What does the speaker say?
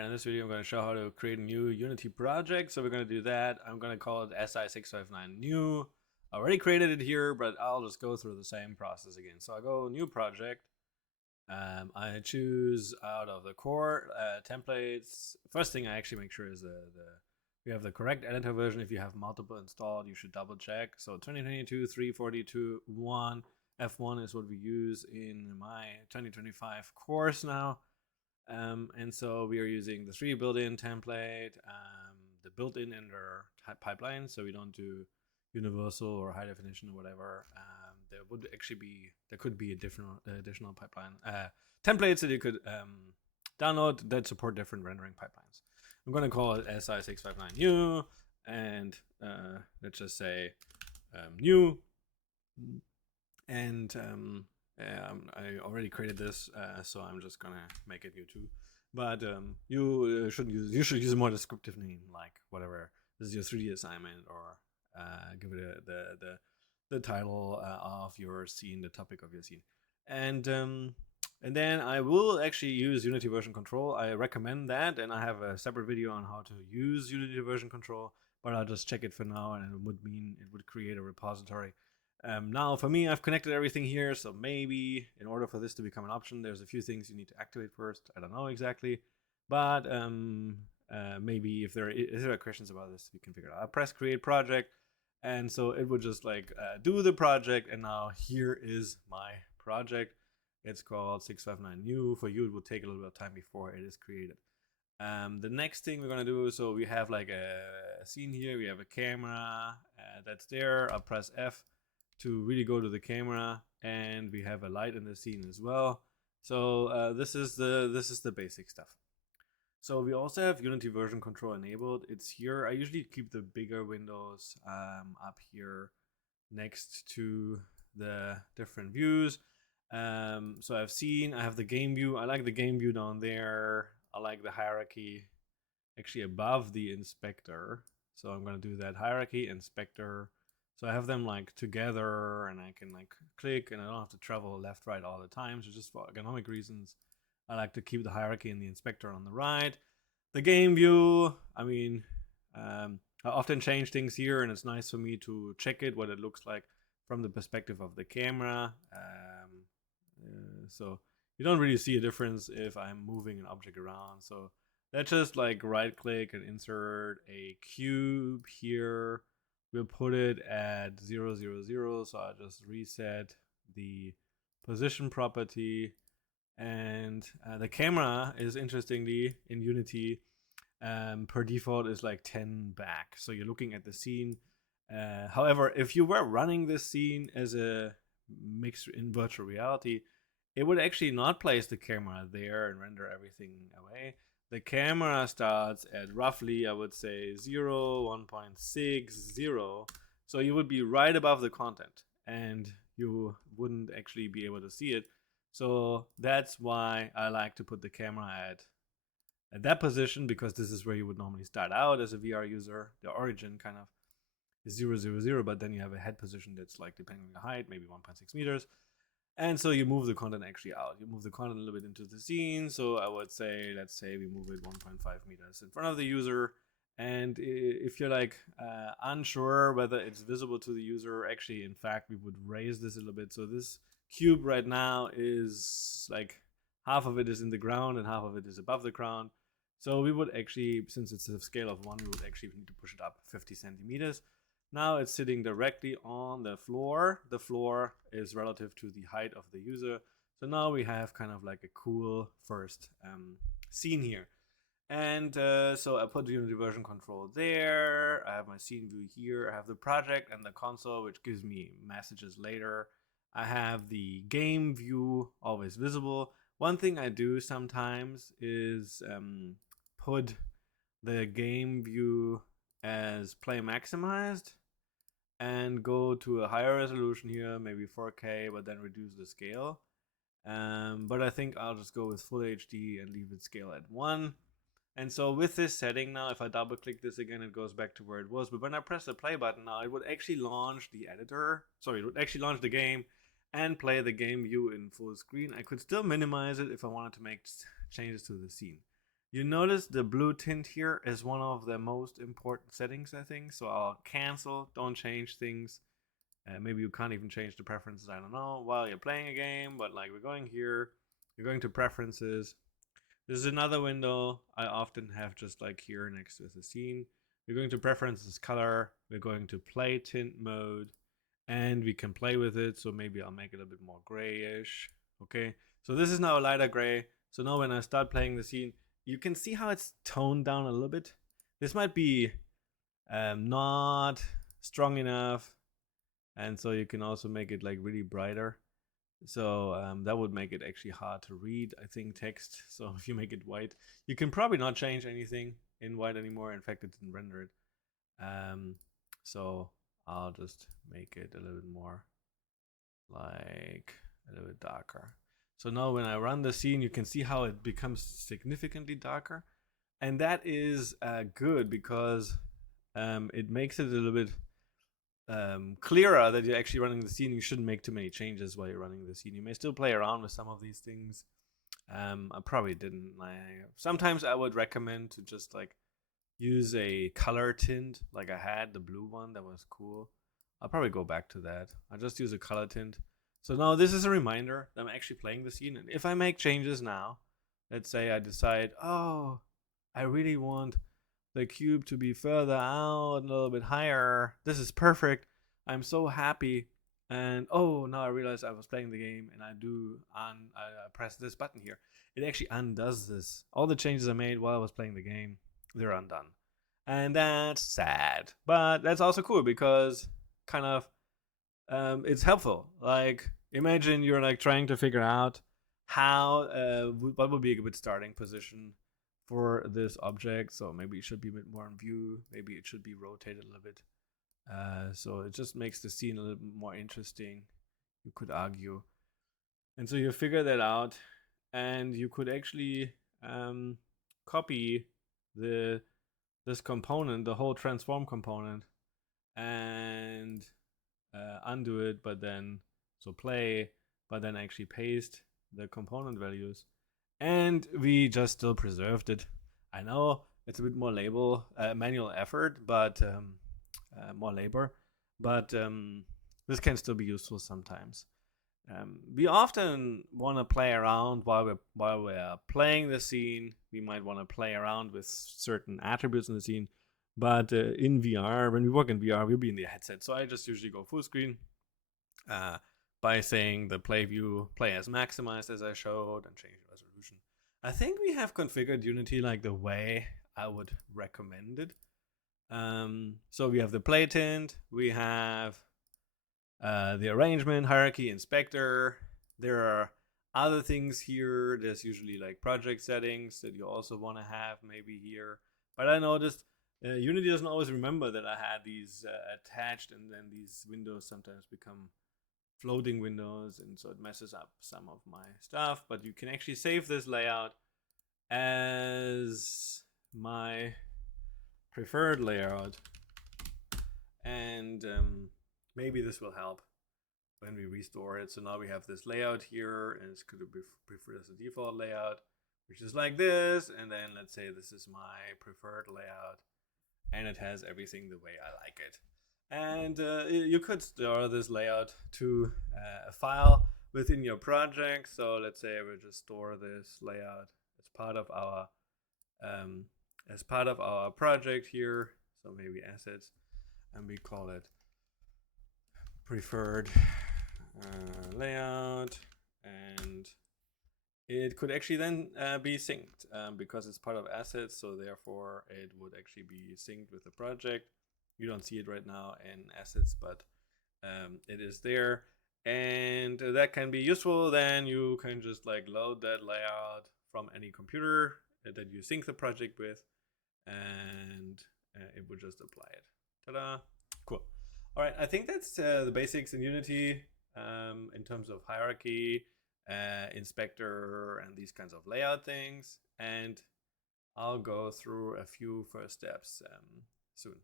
Alright, in this video I'm going to show how to create a new Unity project. So we're going to do that. I'm going to call it SI659 new. I already created it here, but I'll just go through the same process again. So I go new project. I choose out of the core templates. First thing I actually make sure is we have the correct editor version. If you have multiple installed, you should double check. So 2022 342 1 F1 is what we use in my 2025 course now. And so we are using the 3 built-in template, the built-in ender pipeline, so we don't do universal or high definition or whatever. There could be additional pipeline templates that you could download that support different rendering pipelines. I'm going to call it SI659 new, and let's just say new, and I already created this, so I'm just gonna make it new too. But you should use a more descriptive name, like whatever. This is your 3D assignment, or give it the title of your scene, the topic of your scene, and then I will actually use Unity version control. I recommend that, and I have a separate video on how to use Unity version control. But I'll just check it for now, and it would mean it would create a repository. Now for me, I've connected everything here, so maybe in order for this to become an option, there's a few things you need to activate first. I don't know exactly, but maybe if there are questions about this, we can figure it out. I press create project, and so it would just like do the project, and now here is my project. It's called 659 new. For you, it will take a little bit of time before it is created. The next thing we're gonna do, so we have like a scene here. We have a camera that's there. I'll press F to really go to the camera, and we have a light in the scene as well. So this is the basic stuff. So we also have Unity version control enabled. It's here. I usually keep the bigger windows up here next to the different views. So I have the game view. I like the game view down there. I like the hierarchy actually above the inspector. So I'm gonna do that hierarchy, inspector. So I have them like together, and I can like click, and I don't have to travel left, right all the time. So just for ergonomic reasons, I like to keep the hierarchy and the inspector on the right. The game view, I mean, I often change things here, and it's nice for me to check it, what it looks like from the perspective of the camera. So you don't really see a difference if I'm moving an object around. So let's just like right click and insert a cube here. We'll put it at 0, 0, 0. So I'll just reset the position property. And the camera is, interestingly, in Unity, per default is like 10 back. So you're looking at the scene. However, if you were running this scene as a mix in virtual reality, it would actually not place the camera there and render everything away. The camera starts at roughly, I would say, 0, 1.60. So you would be right above the content, and you wouldn't actually be able to see it. So that's why I like to put the camera at that position, because this is where you would normally start out as a VR user. The origin kind of is 0, 0, 0, but then you have a head position that's like, depending on your height, maybe 1.6 meters. And so you move the content actually out. You move the content a little bit into the scene. So I would say, let's say we move it 1.5 meters in front of the user. And if you're like unsure whether it's visible to the user, actually, in fact, we would raise this a little bit. So this cube right now is like half of it is in the ground and half of it is above the ground. So we would actually, since it's a scale of 1, we would actually need to push it up 50 centimeters. Now it's sitting directly on the floor. The floor is relative to the height of the user. So now we have kind of like a cool first scene here. And so I put the Unity version control there. I have my scene view here. I have the project and the console, which gives me messages later. I have the game view always visible. One thing I do sometimes is put the game view as play maximized and go to a higher resolution here, maybe 4K, but then reduce the scale. But I think I'll just go with full HD and leave it scale at 1. And so with this setting now, if I double click this again, it goes back to where it was. But when I press the play button now, it would actually launch the editor. Sorry, it would actually launch the game and play the game view in full screen. I could still minimize it if I wanted to make changes to the scene. You notice the blue tint here is one of the most important settings, I think. So I'll cancel, don't change things. Maybe you can't even change the preferences, I don't know, while you're playing a game, but like we're going here, you're going to preferences. This is another window I often have just like here next to the scene. We're going to preferences color, we're going to play tint mode, and we can play with it. So maybe I'll make it a bit more grayish. Okay, so this is now a lighter gray. So now when I start playing the scene, you can see how it's toned down a little bit. This might be not strong enough, and so you can also make it like really brighter. So that would make it actually hard to read, I think, text. So if you make it white, you can probably not change anything in white anymore. In fact, it didn't render it. So I'll just make it a little bit more like a little bit darker. So now when I run the scene, you can see how it becomes significantly darker. And that is good because it makes it a little bit clearer that you're actually running the scene. You shouldn't make too many changes while you're running the scene. You may still play around with some of these things. I probably didn't. Sometimes I would recommend to just like use a color tint, like I had the blue one that was cool. I'll probably go back to that. I'll just use a color tint. So now this is a reminder that I'm actually playing the scene. And if I make changes now, let's say I decide, oh, I really want the cube to be further out, a little bit higher. This is perfect. I'm so happy. And oh, now I realize I was playing the game and I press this button here. It actually undoes this. All the changes I made while I was playing the game, they're undone. And that's sad. But that's also cool because kind of it's helpful. Like imagine you're like trying to figure out how what would be a good starting position for this object. So maybe it should be a bit more in view. Maybe it should be rotated a little bit. So it just makes the scene a little bit more interesting, you could argue. And so you figure that out, and you could actually copy this component, the whole transform component, and undo it, but then so play, but then actually paste the component values, and we just still preserved it. I know it's a bit more manual effort, but more labor, but this can still be useful sometimes. We often want to play around while we're playing the scene. We might want to play around with certain attributes in the scene, but in VR, when we work in VR, we'll be in the headset. So I just usually go full screen by saying the play view, play as maximized as I showed, and change the resolution. I think we have configured Unity like the way I would recommend it. So we have the play tint, we have the arrangement, hierarchy, inspector. There are other things here. There's usually like project settings that you also want to have maybe here. But I noticed Unity doesn't always remember that I had these attached, and then these windows sometimes become floating windows, and so it messes up some of my stuff. But you can actually save this layout as my preferred layout, and maybe this will help when we restore it. So now we have this layout here, and it's going to be preferred as a default layout, which is like this. And then let's say this is my preferred layout, and it has everything the way I like it. And you could store this layout to a file within your project. So let's say I will just store this layout as part of our project here. So maybe assets, and we call it preferred layout, and it could actually then be synced because it's part of assets. So therefore it would actually be synced with the project. You don't see it right now in assets, but it is there, and that can be useful. Then you can just like load that layout from any computer that you sync the project with, and it would just apply it. Ta-da! Cool. All right, I think that's the basics in Unity in terms of hierarchy, inspector, and these kinds of layout things. And I'll go through a few first steps soon.